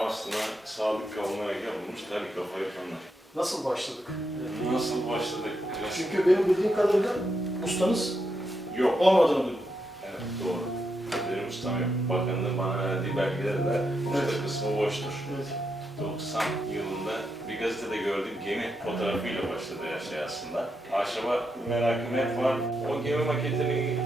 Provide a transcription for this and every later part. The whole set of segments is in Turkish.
doğasına sadık kalınarak yapılmış tarika faytonlar. Nasıl başladık? Nasıl başladık? Klasik. Çünkü benim bildiğim kadarıyla ustanız Yok. olmadığını duydum. Evet doğru. Benim ustam yok. Bakanlığın bana verdiği belgelerde usta Evet. kısmı boştur. Evet. 90 yılında bir gazetede gördüğüm gemi fotoğrafıyla başladı her şey aslında. Ahşaba merakım hep var. O gemi maketini,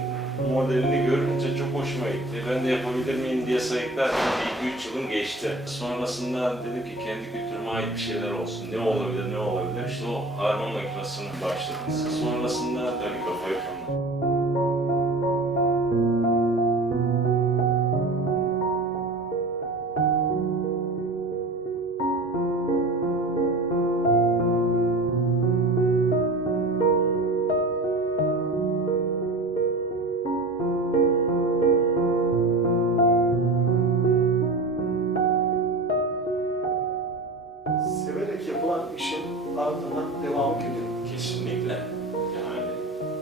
modelini görünce çok hoşuma gitti. Ben de yapabilir miyim diye sayıklarken bir 3 yılım geçti. Sonrasında dedim ki kendi kültürüme ait bir şeyler olsun. Ne olabilir, ne olabilir? İşte o harman makinesini başladım. Sonrasında tabii kafayı kullandım. İşin ardından devamı geliyor. Kesinlikle. Yani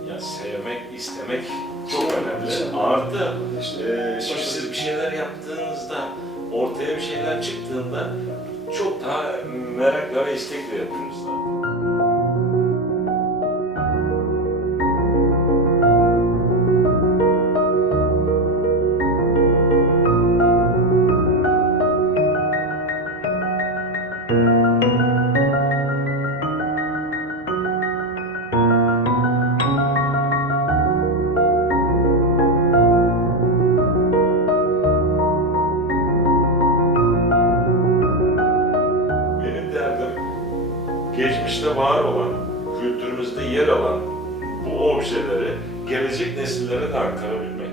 ya sevmek, istemek çok önemli. Artı e, şimdi siz bir şeyler yaptığınızda, ortaya bir şeyler çıktığında çok daha merakla ve istekle yapıyorsunuz. Geçmişte var olan, kültürümüzde yer alan bu objeleri gelecek nesillere de aktarabilmek.